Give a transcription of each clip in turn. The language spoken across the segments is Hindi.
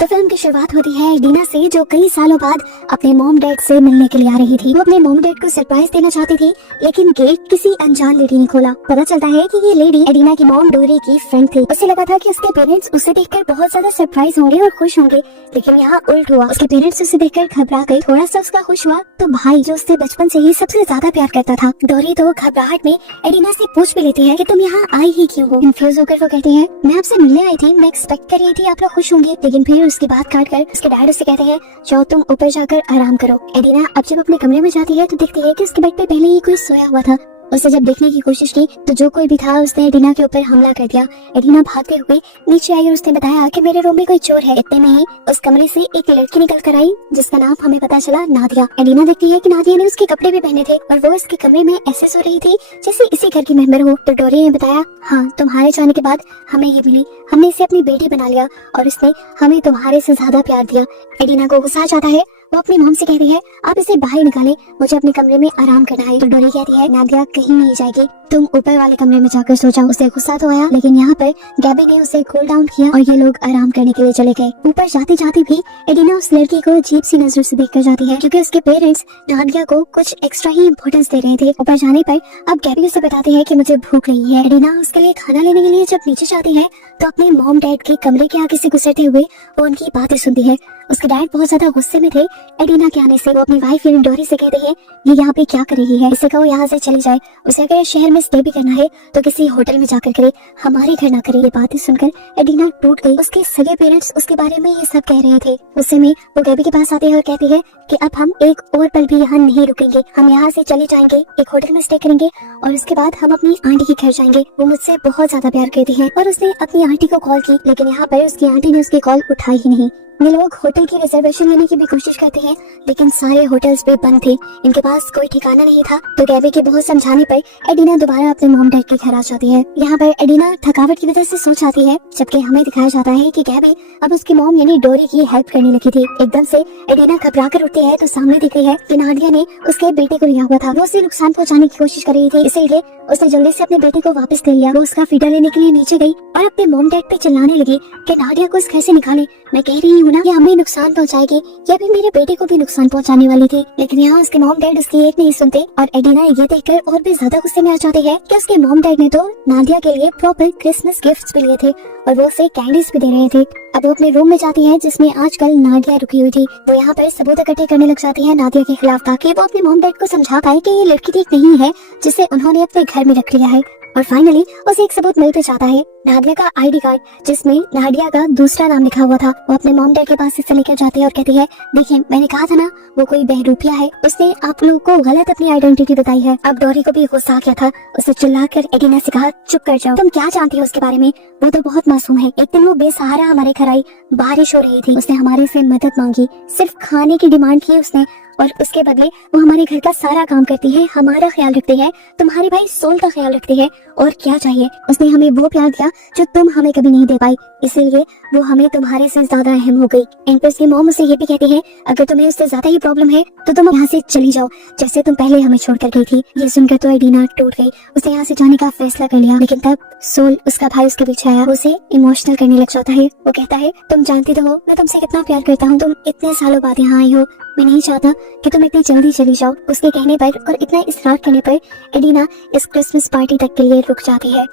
तो फिल्म की शुरुआत होती है एडिना से, जो कई सालों बाद अपने मॉम डैड से मिलने के लिए आ रही थी। वो अपने मॉम डैड को सरप्राइज देना चाहती थी, लेकिन गेट किसी अनजान लेडी ने खोला। पता चलता है कि ये लेडी एडिना की मॉम डोरी की फ्रेंड थी। उसे लगा था कि उसके पेरेंट्स उसे देखकर बहुत ज्यादा सरप्राइज होंगे और खुश होंगे, लेकिन यहाँ उल्ट हुआ। उसके पेरेंट्स उसे देखकर घबरा गए। थोड़ा सा उसका खुश हुआ तो भाई, जो उससे बचपन से ही सबसे ज्यादा प्यार करता था, डोरी तो घबराहट में एडिना से पूछ भी लेती है कि तुम यहाँ आई ही क्यों हो। कंफ्यूज होकर वो कहती है, मैं आपसे मिलने आई थी, मैं एक्सपेक्ट कर रही थी आप लोग खुश होंगे। लेकिन फिर उसकी बात काट कर उसके डैड उससे कहते हैं, जाओ तुम ऊपर जाकर आराम करो। एडिना अब जब अपने कमरे में जाती है तो देखती है कि उसके बेड पे पहले ही कोई सोया हुआ था। उसे जब देखने की कोशिश की तो जो कोई भी था उसने एडिना के ऊपर हमला कर दिया। एडिना भागते हुए नीचे आई और उसने बताया कि मेरे रूम में कोई चोर है। इतने में ही उस कमरे से एक लड़की निकल कर आई, जिसका नाम हमें पता चला नादिया। एडिना देखती है कि नादिया ने उसके कपड़े भी पहने थे और वो इसके कमरे में ऐसे सो रही थी जैसे इसी घर की मेंबर हो। तो डोरी ने बताया, हाँ तुम्हारे जाने के बाद हमें ये मिली, हमने इसे अपनी बेटी बना लिया और इसने हमें तुम्हारे से ज्यादा प्यार दिया। एडिना को गुस्सा आ जाता है। वो अपनी मॉम से कहती है, आप इसे बाहर निकालें, मुझे अपने कमरे में आराम करना है। तो डोरी कहती है, नादिया कहीं नहीं जाएगी, तुम ऊपर वाले कमरे में जाकर सो जाओ। उसे गुस्सा तो आया, लेकिन यहाँ पर गैबी ने उसे कूल डाउन किया और ये लोग आराम करने के लिए चले गए। ऊपर जाते जाते भी एडिना उस लड़की को अजीब सी नजर से देखकर जाती है, क्योंकि उसके पेरेंट्स नादिया को कुछ एक्स्ट्रा ही इम्पोर्टेंस दे रहे थे। ऊपर जाने पर अब गैबी उसे बताती है कि मुझे भूख लगी है। एडिना उसके लिए खाना लेने के लिए जब नीचे जाती है तो अपने मॉम डैड के कमरे के आगे से गुजरते हुए वो उनकी बातें सुनती है। उसके डैड बहुत ज्यादा गुस्से में थे एडिना के आने से। वो अपनी वाइफ यानी डोरी से कहते हैं, ये यहाँ पे क्या कर रही है, इसे कहो यहाँ से चली जाए। उसे अगर शहर में स्टे भी करना है तो किसी होटल में जाकर करे, हमारे घर ना करे। ये बातें सुनकर एडिना टूट गई। उसके सगे पेरेंट्स उसके बारे में ये सब कह रहे थे। उससे में वो गैबी के पास आते हैं और कहती है कि अब हम एक और पल भी यहाँ नहीं रुकेंगे, हम यहाँ से चले जाएंगे, एक होटल में स्टे करेंगे और उसके बाद हम अपनी आंटी के घर जाएंगे। वो मुझसे बहुत ज्यादा प्यार करती है और उसने अपनी आंटी को कॉल की, लेकिन यहाँ पर उसकी आंटी ने उसकी कॉल उठाई ही नहीं। ये लोग होटल की रिजर्वेशन लेने की भी कोशिश करते हैं, लेकिन सारे होटल्स पे बंद थे, इनके पास कोई ठिकाना नहीं था। तो गैबी के बहुत समझाने पर एडिना दोबारा अपने मॉम डैड के घर आ जाती है। यहाँ पर एडिना थकावट की वजह से सो जाती है, जबकि हमें दिखाया जाता है कि गैबी अब उसकी मॉम यानी डोरी की हेल्प करने लगी थी। एकदम से एडिना घबरा कर उठती है तो सामने दिखती है कि नादिया ने उसके बेटे को लिया हुआ था। वो उसे नुकसान पहुँचाने की कोशिश कर रही थी, इसीलिए उसने जल्दी से अपने बेटे को वापस ले लिया। वो उसका फीडर लेने के लिए नीचे गई और अपने मॉम डैड पे चिल्लाने लगी कि नादिया को इस घर से निकाले, मैं कह रही हूँ ना ये हमें नुकसान पहुँचाएगी, ये भी मेरे बेटे को भी नुकसान पहुँचाने वाली थी। लेकिन यहाँ उसके मॉम डैड उसकी एक नहीं सुनते और एडिना ये देखकर और भी ज्यादा गुस्से में आ जाती है कि उसके मॉम डैड ने तो नादिया के लिए प्रॉपर क्रिसमस गिफ्ट्स भी लिए थे और वो उसे कैंडीज भी दे रहे थे। अब वो अपने रूम में जाती है जिसमें आजकल नादिया रुकी हुई थी। वो यहाँ पर सबूत इकट्ठे करने लग जाती है नादिया के खिलाफ, ताकि वो अपने मॉम डैड को समझा पाए कि ये लड़की ठीक नहीं है जिसे उन्होंने अपने घर में रख लिया है। और फाइनली उसे एक सबूत मिलते जाता है, नादिया का आईडी कार्ड जिसमें नादिया का दूसरा नाम लिखा हुआ था। वो अपने मॉम डैड के पास इसे लेकर जाती है और कहती है, देखिए मैंने कहा था ना वो कोई बहरूपिया है, उसने आप लोगों को गलत अपनी आइडेंटिटी बताई है। अब डोरी को भी गुस्सा आ गया था, उसे चिल्लाकर एडिना से कहा, चुप कर जाओ, तुम क्या जानती हो उसके बारे में, वो तो बहुत मासूम है। एक दिन वो बेसहारा हमारे घर आई, बारिश हो रही थी, उसने हमारे से मदद मांगी, सिर्फ खाने की डिमांड की उसने और उसके बदले वो हमारे घर का सारा काम करती है, हमारा ख्याल रखती है, तुम्हारे भाई सोल का ख्याल रखती है। और क्या चाहिए, उसने हमें वो प्यार दिया जो तुम हमें कभी नहीं दे पाई, इसीलिए वो हमें तुम्हारे से ज्यादा अहम हो गई। एंड पर उसकी मॉम उसे ये भी कहती है, अगर तुम्हें उससे ज्यादा ही प्रॉब्लम है तो तुम यहाँ से चली जाओ, जैसे तुम पहले हमें छोड़कर गई थी। ये सुनकर तो एडिना टूट गई, उसने यहाँ से जाने का फैसला कर लिया। लेकिन तब सोल उसका भाई उसके पीछे आया, उसे इमोशनल करने लग जाता है। वो कहता है, तुम जानती तो हो मैं तुमसे कितना प्यार करता हूँ, तुम इतने सालों बाद यहाँ आई हो, मैं नहीं चाहता कि तुम इतनी जल्दी चली जाओ। उसके कहने पर और इतना इसरार करने पर एडिना इस क्रिसमस पार्टी तक के लिए रुक जाती है।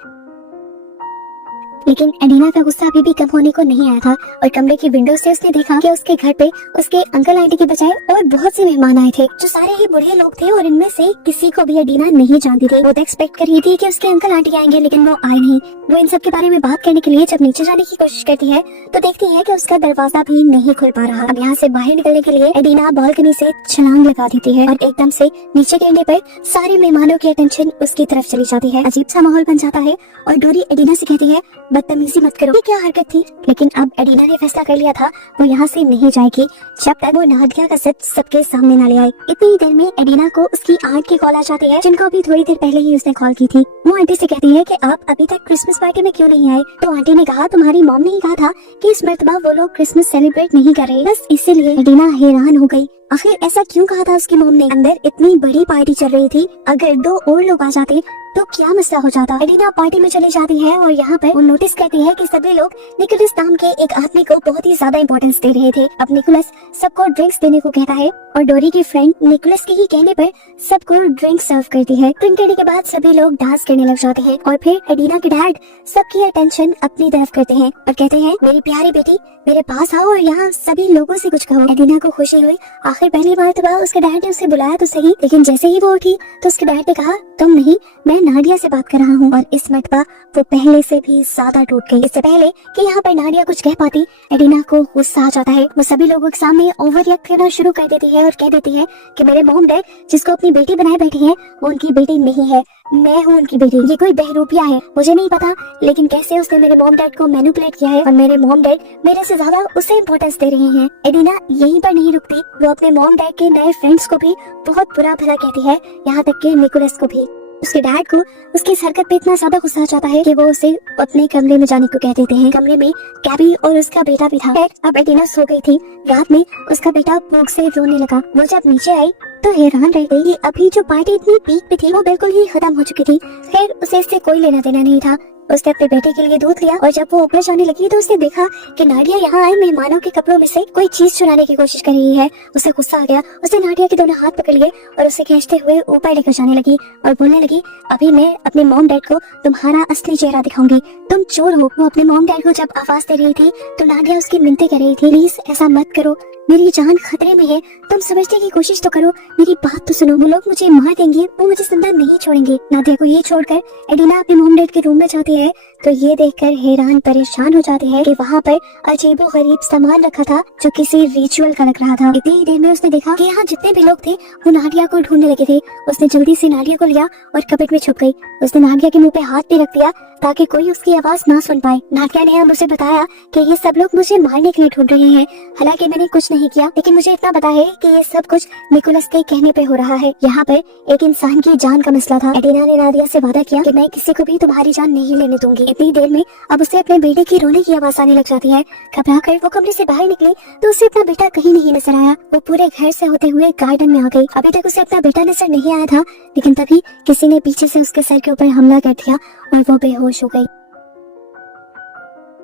लेकिन एडिना का गुस्सा अभी भी कम होने को नहीं आया था और कमरे की विंडो से उसने देखा कि उसके घर पे उसके अंकल आंटी के बजाय और बहुत से मेहमान आए थे, जो सारे ही बुढ़े लोग थे और इनमें से किसी को भी एडिना नहीं जानती थी। वो तो एक्सपेक्ट कर रही थी कि उसके अंकल आंटी आएंगे, लेकिन वो आए नहीं। वो इन सब के बारे में बात करने के लिए जब नीचे जाने की कोशिश करती है तो देखती है कि उसका दरवाजा भी नहीं खुल पा रहा। अब यहाँ से बाहर निकलने के लिए एडिना बालकनी से छलांग लगा देती है और एकदम से नीचे गिरने पर सारे मेहमानों की अटेंशन उसकी तरफ चली जाती है। अजीब सा माहौल बन जाता है और डोरी एडिना से कहती है, बदतमीजी मत करो, ये क्या हरकत थी। लेकिन अब एडिना ने फैसला कर लिया था वो यहाँ से नहीं जाएगी जब तक वो नादिया का सच सबके सामने न ले आए। इतनी देर में एडिना को उसकी आंट की कॉल आ जाती है, जिनको अभी थोड़ी देर पहले ही उसने कॉल की थी। वो आंटी से कहती है कि आप अभी तक क्रिसमस पार्टी में क्यों नहीं आए। तो आंटी ने कहा, तुम्हारी मॉम ने ही कहा था कि इस मर्तबा वो लोग क्रिसमस सेलिब्रेट नहीं कर रहे। बस इसीलिए एडिना हैरान हो गई आखिर ऐसा क्यों कहा था उसकी मॉम ने? अंदर इतनी बड़ी पार्टी चल रही थी, अगर 2 और लोग आ जाते तो क्या मसला हो जाता। एडिना पार्टी में चली जाती है और यहाँ पर वो नोटिस करती है कि सभी लोग निकोलस नाम के एक आदमी को बहुत ही ज्यादा इंपॉर्टेंस दे रहे थे। अब निकोलस सबको ड्रिंक्स देने को कहता है और डोरी की फ्रेंड निकोलस के ही कहने पर सबको ड्रिंक सर्व करती है। ड्रिंक करने के बाद सभी लोग डांस करने लग जाते हैं और फिर एडिना के डैड सबकी अटेंशन अपनी तरफ करते हैं और कहते हैं, मेरी प्यारी बेटी मेरे पास आओ और यहाँ सभी लोगों से कुछ कहो। एडिना को खुशी हुई, आखिर पहली बार तो उसके डैड ने उसे बुलाया तो सही, लेकिन जैसे ही वो उठी तो उसके डैड ने कहा, तुम नहीं, मैं नाडिया से बात कर रहा हूँ। और इस मरतबा वो पहले से भी ज्यादा टूट गई। इससे पहले कि यहाँ पर नाडिया कुछ कह पाती, एडिना को गुस्सा आ जाता है। वो सभी लोगों के सामने ओवर रिएक्ट करना शुरू कर देती है और कह देती है कि मेरे मॉम डैड जिसको अपनी बेटी बनाए बैठी है वो उनकी बेटी नहीं है, मैं हूँ उनकी बेटी। ये कोई बहरूपिया है, मुझे नहीं पता, लेकिन कैसे उसने मेरे मॉम डैड को मैनिपुलेट किया है और मेरे मॉम डैड मेरे से ज्यादा उसे इम्पोर्टेंस दे रहे हैं। एडिना यहीं पर नहीं रुकती, वो अपने मॉम डैड के नए फ्रेंड्स को भी बहुत बुरा भला कहती है, यहाँ तक कि निकोलस को भी। उसके डैड को उसकी इस हरकत पे इतना ज्यादा गुस्सा आ जाता है कि वो उसे अपने कमरे में जाने को कह देते हैं। कमरे में कैबी और उसका बेटा भी था। अब एडिना सो गई थी। रात में उसका बेटा भूख से रोने लगा। वो जब नीचे आई तो हैरान रह गई कि अभी जो पार्टी इतनी पीक पे थी वो बिल्कुल ही खत्म हो चुकी थी। खैर उसे इससे कोई लेना देना नहीं था। उसने अपने बेटे के लिए दूध लिया और जब वो ऊपर जाने लगी तो उसने देखा कि नाडिया यहाँ आए मेहमानों के कपड़ों में से कोई चीज चुराने की कोशिश कर रही है। उसे गुस्सा आ गया। उसने नाडिया के दोनों हाथ पकड़ लिए और उसे खींचते हुए ऊपर लेकर जाने लगी और बोलने लगी, अभी मैं अपने मॉम डैड को तुम्हारा असली चेहरा दिखाऊंगी, तुम चोर हो। वो अपने मॉम डैड को जब आवाज दे रही थी तो नाडिया उसकी मिन्नतें कर रही थी, प्लीज ऐसा मत करो, मेरी जान खतरे में है, तुम समझने की कोशिश तो करो, मेरी बात तो सुनो, वो लोग मुझे मार देंगे, वो मुझे जिंदा नहीं छोड़ेंगे। नादिया को ये छोड़कर एडिना अपने मॉम डैड के रूम में जाती है तो ये देखकर हैरान परेशान हो जाती है कि वहाँ पर अजीबो गरीब सामान रखा था जो किसी रिचुअल का लग रहा था। इतनी ही देर में उसने देखा कि यहाँ जितने भी लोग थे वो नाडिया को ढूंढने लगे थे। उसने जल्दी से नाडिया को लिया और कपट में छुप गई। उसने नाडिया के मुंह पे हाथ भी रख दिया ताकि कोई उसकी आवाज ना सुन पाए। नाडिया ने मुझे बताया कि ये सब लोग मुझे मारने के लिए ढूंढ रहे हैं, हालांकि मैंने कुछ नहीं किया, लेकिन मुझे इतना पता है कि ये सब कुछ निकोलस के कहने पे हो रहा है। यहाँ पर एक इंसान की जान का मसला था। एडिना ने नाडिया से वादा किया कि मैं किसी को भी तुम्हारी जान नहीं लेने दूंगी। इतनी देर में अब उसे अपने बेटे की रोने की आवाज आने लग जाती है। घबरा कर वो कमरे से बाहर निकली तो उसे अपना बेटा कहीं नहीं नजर आया। वो पूरे घर से होते हुए गार्डन में आ गई। अभी तक उसे अपना बेटा नजर नहीं आया था, लेकिन तभी किसी ने पीछे से उसके सर के ऊपर हमला कर दिया और वो बेहोश हो गई।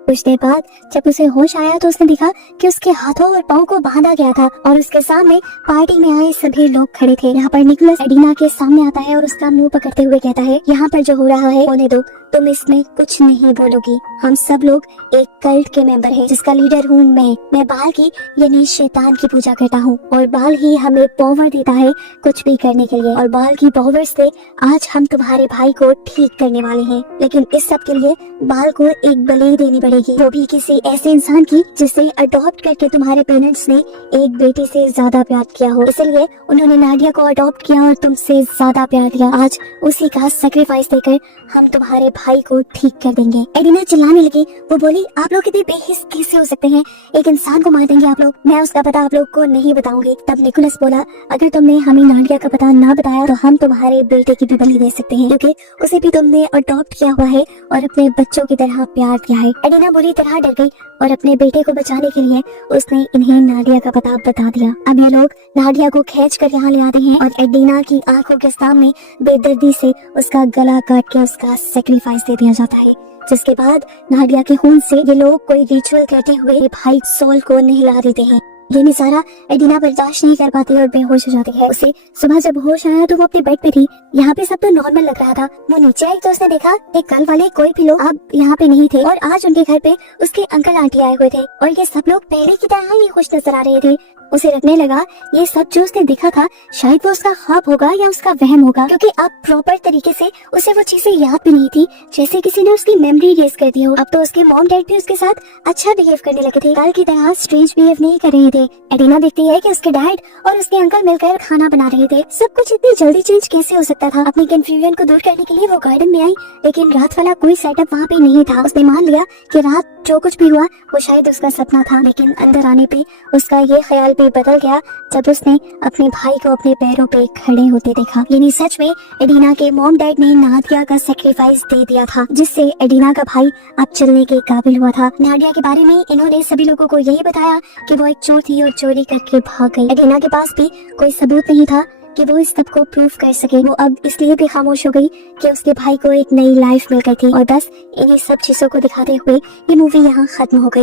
कुछ देर बाद जब उसे होश आया तो उसने देखा कि उसके हाथों और पाँव को बांधा गया था और उसके सामने पार्टी में आए सभी लोग खड़े थे। यहाँ पर निकोलस एडिना के सामने आता है और उसका मुंह पकड़ते हुए कहता है, यहाँ पर जो हो रहा है होने दो, तुम इसमें कुछ नहीं बोलोगी। हम सब लोग एक कल्ट के मेंबर हैं जिसका लीडर हूँ मैं बाल की यानी शैतान की पूजा करता हूँ और बाल ही हमें पावर देता है कुछ भी करने के लिए और बाल की पावर से आज हम तुम्हारे भाई को ठीक करने वाले हैं। लेकिन इस सब के लिए बाल को एक बलि देनी पड़ेगी, वो भी किसी ऐसे इंसान की जिसे अडॉप्ट करके तुम्हारे पेरेंट्स ने एक बेटी से ज्यादा प्यार किया हो। इसलिए उन्होंने नाडिया को अडॉप्ट किया और तुमसे ज्यादा प्यार दिया। आज उसी का सैक्रिफाइस देकर हम तुम्हारे भाई को ठीक कर देंगे। एडिना चिल्लाने लगी। वो बोली, आप लोग इतने बेहिस कैसे हो सकते हैं? एक इंसान को मार देंगे आप लोग? मैं उसका पता आप लोग को नहीं बताऊंगी। तब निकोलस बोला, अगर तुमने हमें नाडिया का पता ना बताया तो हम तुम्हारे बेटे की भी बलि दे सकते हैं, क्योंकि उसे भी तुमने अडॉप्ट किया हुआ है और अपने बच्चों की तरह प्यार किया है। एडिना बुरी तरह डर गई और अपने बेटे को बचाने के लिए उसने इन्हें नाडिया का पता बता दिया। अब ये लोग नाडिया को खींच कर यहाँ ले आते हैं और एडिना की आंखों के सामने बेदर्दी से उसका गला काट के उसका सैक्रिफाइस दे दिया जाता है। जिसके बाद नाडिया के खून से ये लोग कोई रिचुअल करते हुए भाई सोल को नहला देते हैं। ये नजारा एडिना बर्दाश्त नहीं कर पाती और बेहोश हो जाती है। उसे सुबह जब होश आया तो वो अपने बेड पे थी। यहाँ पे सब तो नॉर्मल लग रहा था। वो नीचे आई तो उसने देखा कि कल वाले कोई भी लोग अब यहाँ पे नहीं थे और आज उनके घर पे उसके अंकल आंटी आए हुए थे और ये सब लोग पहले की तरह ही खुश नजर आ रहे थे। उसे लगने लगा ये सब जो उसने देखा था शायद वो उसका ख्वाब होगा या उसका वहम होगा, क्योंकि अब प्रॉपर तरीके से उसे वो चीजें याद भी नहीं थी, जैसे किसी ने उसकी मेमोरी इरेज कर दी हो। अब तो उसके मॉम डैड भी उसके साथ अच्छा बिहेव करने लगे थे, कल की तरह स्ट्रेंज बिहेव नहीं कर रहे थे। एडिना देखती है कि उसके डैड और उसके अंकल मिलकर खाना बना रहे थे। सब कुछ इतनी जल्दी चेंज कैसे हो सकता था? अपनी कंफ्यूजन को दूर करने के लिए वो गार्डन में आई, लेकिन रात वाला कोई सेटअप वहाँ पे नहीं था। उसने मान लिया कि रात जो कुछ भी हुआ वो शायद उसका सपना था, लेकिन अंदर आने पे उसका ये ख्याल भी बदल गया जब उसने अपने भाई को अपने पैरों पे खड़े होते देखा। यानी सच में एडिना के मॉम डैड ने नाडिया का सैक्रिफाइस दे दिया था, जिससे एडिना का भाई अब चलने के काबिल हुआ था। नाडिया के बारे में इन्होंने सभी लोगों को यही बताया कि वो एक चोर थी थी और चोरी करके भाग गई। एडिना के पास भी कोई सबूत नहीं था कि वो इस सब को प्रूव कर सके। वो अब इसलिए भी खामोश हो गई कि उसके भाई को एक नई लाइफ मिल गई थी। और बस इन्हीं सब चीजों को दिखाते हुए ये मूवी यहाँ खत्म हो गई।